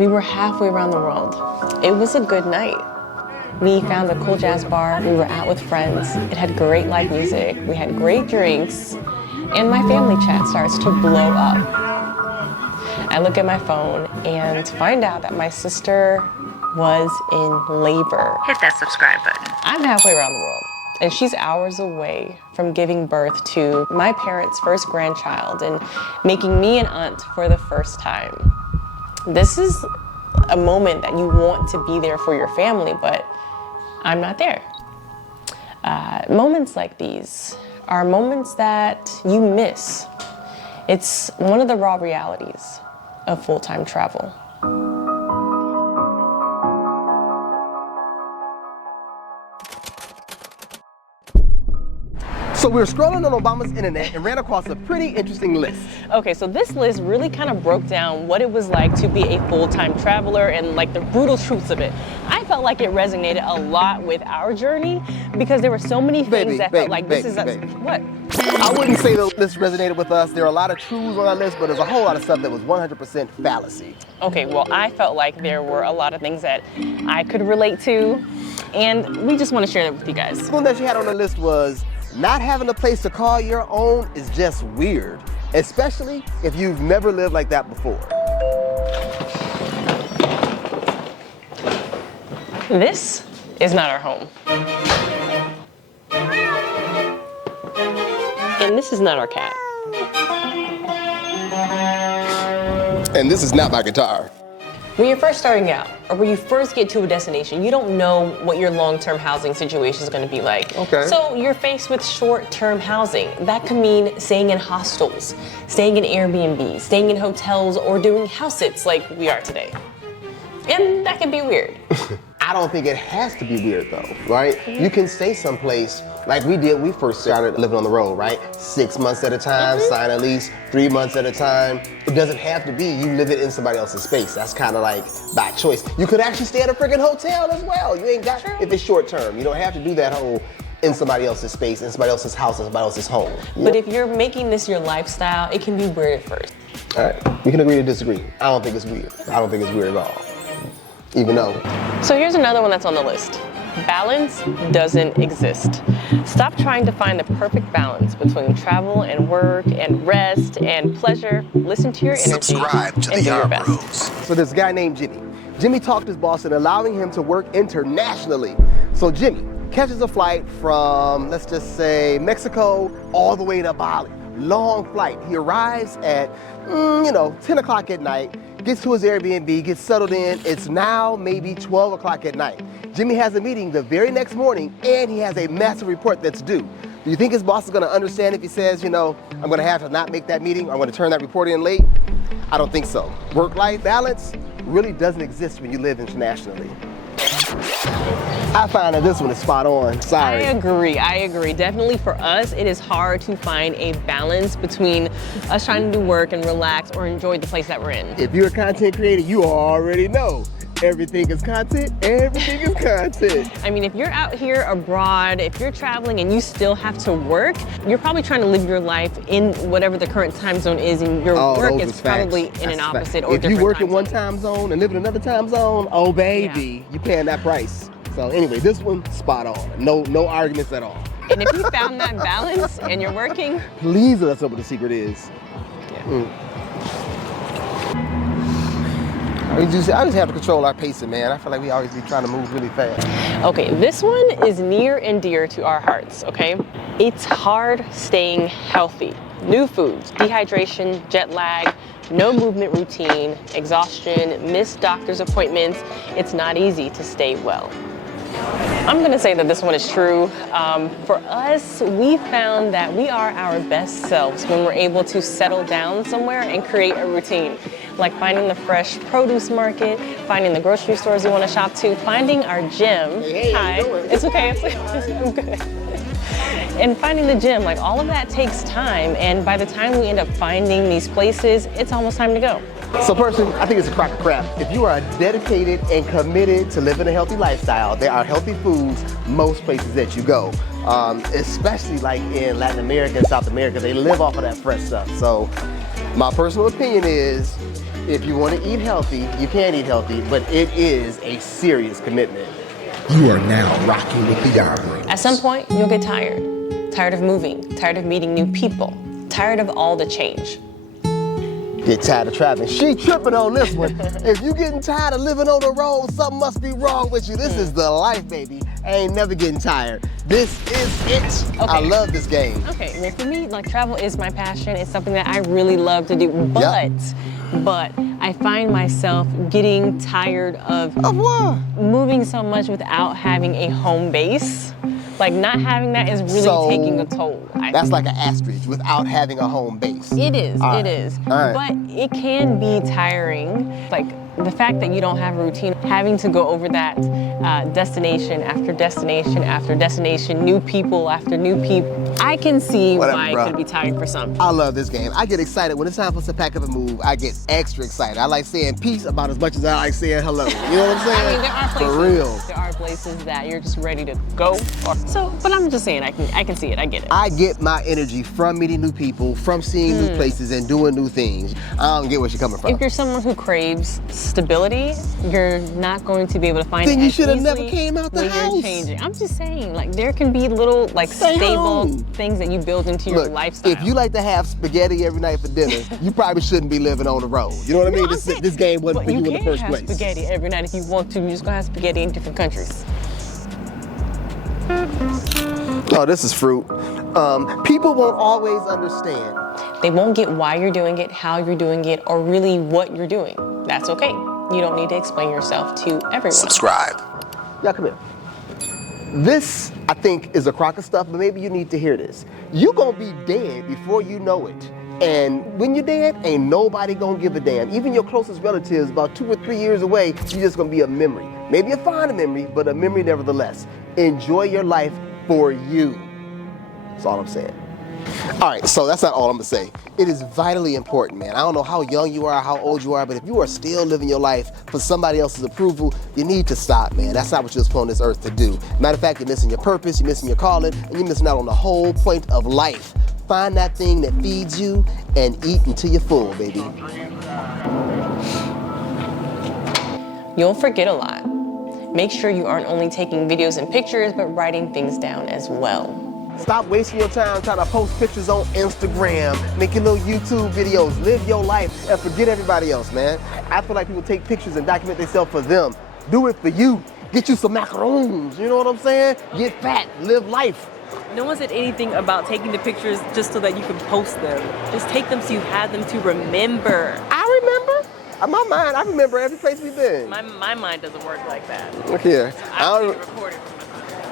We were halfway around the world. It was a good night. We found a cool jazz bar. We were out with friends. It had great live music. We had great drinks. And my family chat starts to blow up. I look at my phone and find out that my sister was in labor. Hit that subscribe button. I'm halfway around the world, and she's hours away from giving birth to my parents' first grandchild and making me an aunt for the first time. This is a moment that you want to be there for your family, but I'm not there. Moments like these are moments that you miss. It's one of the raw realities of full-time travel. So we were scrolling on Obama's internet and ran across a pretty interesting list. Okay, so this list really kind of broke down what it was like to be a full-time traveler and like the brutal truths of it. I felt like it resonated a lot with our journey because there were so many things that felt like this is us. What? I wouldn't say the list resonated with us. There are a lot of truths on our list, but there's a whole lot of stuff that was 100% fallacy. Okay, well, I felt like there were a lot of things that I could relate to, and we just want to share that with you guys. The one that she had on the list was not having a place to call your own is just weird, especially if you've never lived like that before. This is not our home. And this is not our cat. And this is not my guitar. When you're first starting out, or when you first get to a destination, you don't know what your long-term housing situation is going to be like. Okay. So you're faced with short-term housing. That could mean staying in hostels, staying in Airbnb, staying in hotels, or doing house sits like we are today. And that can be weird. I don't think it has to be weird though, right? You can stay someplace like we did. We first started living on the road, right? 6 months at a time, sign a lease, 3 months at a time. It doesn't have to be you live it in somebody else's space. That's kind of like by choice. You could actually stay at a freaking hotel as well. You ain't got, if it's short term, you don't have to do that whole in somebody else's space, in somebody else's house, in somebody else's home. But if you're making this your lifestyle, it can be weird at first. All right, we can agree to disagree. I don't think it's weird. I don't think it's weird at all. Even though. So here's another one that's on the list. Balance doesn't exist. Stop trying to find the perfect balance between travel and work and rest and pleasure. Listen to your energy. Subscribe to the Yarbros. So there's a guy named Jimmy. Jimmy talked to his boss and allowing him to work internationally. So Jimmy catches a flight from, let's just say, Mexico all the way to Bali. Long flight. He arrives at, 10 o'clock at night, gets to his Airbnb, gets settled in. It's now maybe 12 o'clock at night. Jimmy has a meeting the very next morning and he has a massive report that's due. Do you think his boss is gonna understand if he says, I'm gonna have to not make that meeting, or I'm gonna turn that report in late? I don't think so. Work-life balance really doesn't exist when you live internationally. I find that this one is spot on. Sorry. I agree. Definitely for us, it is hard to find a balance between us trying to do work and relax or enjoy the place that we're in. If you're a content creator, you already know. Everything is content, everything is content. I mean, if you're out here abroad, if you're traveling and you still have to work, you're probably trying to live your life in whatever the current time zone is, and your work is probably in an opposite or different time zone. If you work in one time zone and live in another time zone, oh baby, you're paying that price. So anyway, this one, spot on. No arguments at all. And if you found that balance and you're working, please let us know what the secret is. Yeah. I just have to control our pacing, man. I feel like we always be trying to move really fast. Okay, this one is near and dear to our hearts, okay? It's hard staying healthy. New foods, dehydration, jet lag, no movement routine, exhaustion, missed doctor's appointments. It's not easy to stay well. I'm gonna say that this one is true. For us, we found that we are our best selves when we're able to settle down somewhere and create a routine. Like finding the fresh produce market, finding the grocery stores we want to shop to, finding our gym. Hey, Hi, how you doing? it's okay, I'm good. And finding the gym, like all of that takes time, and by the time we end up finding these places, it's almost time to go. So personally, I think it's a crock of crap. If you are dedicated and committed to living a healthy lifestyle, there are healthy foods most places that you go. Especially like in Latin America and South America, they live off of that fresh stuff. So my personal opinion is, if you want to eat healthy, you can eat healthy, but it is a serious commitment. You are now rocking with the Yarbros. At some point, you'll get tired. Tired of moving, tired of meeting new people, tired of all the change. Get tired of traveling. She tripping on this one. If you getting tired of living on the road, something must be wrong with you. This is the life, baby. I ain't never getting tired. This is it. Okay. I love this game. Okay, well for me, like travel is my passion. It's something that I really love to do, but I find myself getting tired of what? Moving so much without having a home base. Like not having that is really taking a toll. That's like an asterisk without having a home base. It is, All it is. All right. But it can be tiring. Like the fact that you don't have a routine, having to go over that destination after destination after destination, new people after new people. I can see why it could be tiring for some. I love this game. I get excited when it's time for us to pack up and move. I get extra excited. I like saying peace about as much as I like saying hello. You know what I'm saying? I mean, there are places. For real. There are places that you're just ready to go. So, but I'm just saying, I can see it. I get it. I get my energy from meeting new people, from seeing new places and doing new things. I don't get where you're coming from. If you're someone who craves stability, you're not going to be able to find then it you should have never came out the when house. You're changing. I'm just saying, like there can be little like stable things that you build into your lifestyle. If you like to have spaghetti every night for dinner, you probably shouldn't be living on the road. You know what I mean? This game wasn't for you in the first place. You can have spaghetti every night if you want to. You're just gonna have spaghetti in different countries. Oh, this is fruit. People won't always understand. They won't get why you're doing it, how you're doing it, or really what you're doing. That's okay. You don't need to explain yourself to everyone. Subscribe. Y'all come here. This, I think, is a crock of stuff, but maybe you need to hear this. You gonna be dead before you know it. And when you're dead, ain't nobody gonna give a damn. Even your closest relatives, about 2 or 3 years away, you're just gonna be a memory. Maybe a fond memory, but a memory nevertheless. Enjoy your life for you. That's all I'm saying. All right, so that's not all I'm gonna say. It is vitally important, man. I don't know how young you are, how old you are, but if you are still living your life for somebody else's approval, you need to stop, man. That's not what you're put on this earth to do. Matter of fact, you're missing your purpose, you're missing your calling, and you're missing out on the whole point of life. Find that thing that feeds you and eat until you're full, baby. You'll forget a lot. Make sure you aren't only taking videos and pictures, but writing things down as well. Stop wasting your time trying to post pictures on Instagram, making little YouTube videos. Live your life and forget everybody else, man. I feel like people take pictures and document themselves for them. Do it for you. Get you some macaroons, you know what I'm saying? Get fat, live life. No one said anything about taking the pictures just so that you can post them. Just take them so you have them to remember. I remember. In my mind, I remember every place we've been. My mind doesn't work like that. Look here. I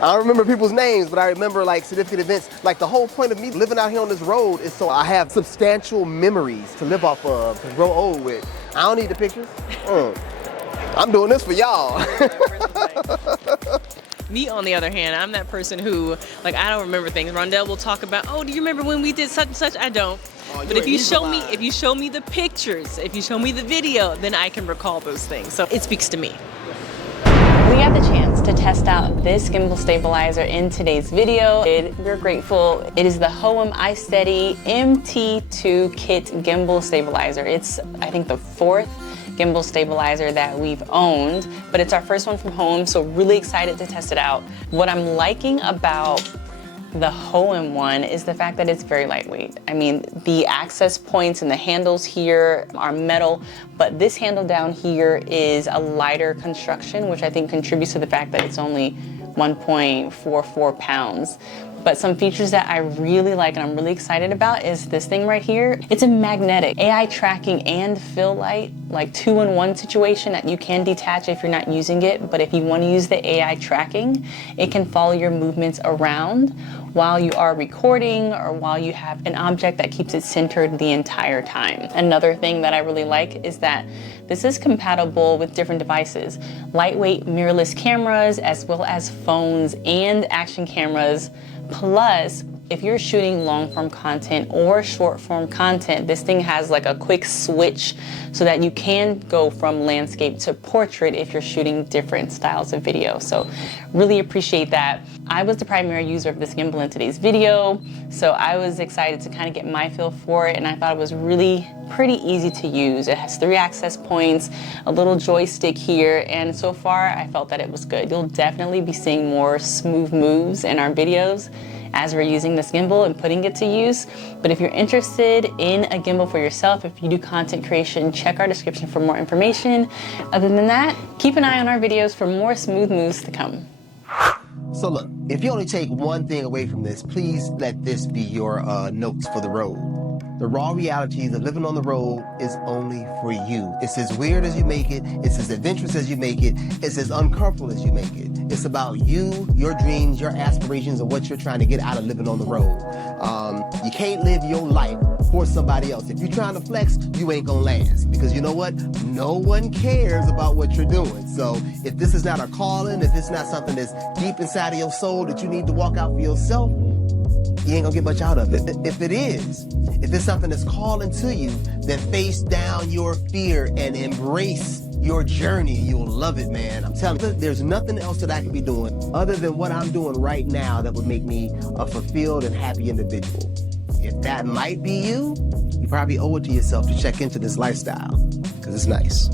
don't remember people's names, but I remember like significant events. Like the whole point of me living out here on this road is so I have substantial memories to live off of, to grow old with. I don't need the pictures. I'm doing this for y'all. Me, on the other hand, I'm that person who, like, I don't remember things. Rondell will talk about, oh, do you remember when we did such and such? I don't. Oh, but if you show me the pictures, if you show me the video, then I can recall those things. So it speaks to me. We got the chance to test out this gimbal stabilizer in today's video. We're grateful. It is the Hohem iSteady MT2 Kit gimbal stabilizer. It's, I think, the 4th gimbal stabilizer that we've owned, but it's our first one from Hohem, so really excited to test it out. What I'm liking about the Hohem one is the fact that it's very lightweight. I mean, the access points and the handles here are metal, but this handle down here is a lighter construction, which I think contributes to the fact that it's only 1.44 pounds. But some features that I really like and I'm really excited about is this thing right here. It's a magnetic AI tracking and fill light, like 2-in-1 situation that you can detach if you're not using it. But if you want to use the AI tracking, it can follow your movements around while you are recording or while you have an object that keeps it centered the entire time. Another thing that I really like is that this is compatible with different devices, lightweight mirrorless cameras, as well as phones and action cameras, plus If you're shooting long form content or short form content, this thing has like a quick switch so that you can go from landscape to portrait if you're shooting different styles of video. So really appreciate that. I was the primary user of this gimbal in today's video, so I was excited to kind of get my feel for it, and I thought it was really pretty easy to use. It has 3 access points, a little joystick here, and so far I felt that it was good. You'll definitely be seeing more smooth moves in our videos as we're using this gimbal and putting it to use. But if you're interested in a gimbal for yourself, if you do content creation, check our description for more information. Other than that, keep an eye on our videos for more smooth moves to come. So look, if you only take one thing away from this, please let this be your notes for the road. The raw realities of living on the road is only for you. It's as weird as you make it. It's as adventurous as you make it. It's as uncomfortable as you make it. It's about you, your dreams, your aspirations, and what you're trying to get out of living on the road. You can't live your life for somebody else. If you're trying to flex, you ain't gonna last. Because you know what? No one cares about what you're doing. So if this is not a calling, if it's not something that's deep inside of your soul that you need to walk out for yourself, you ain't gonna get much out of it. If it is, if it's something that's calling to you, then face down your fear and embrace your journey. You'll love it, man. I'm telling you, there's nothing else that I could be doing other than what I'm doing right now that would make me a fulfilled and happy individual. If that might be you, you probably owe it to yourself to check into this lifestyle, because it's nice.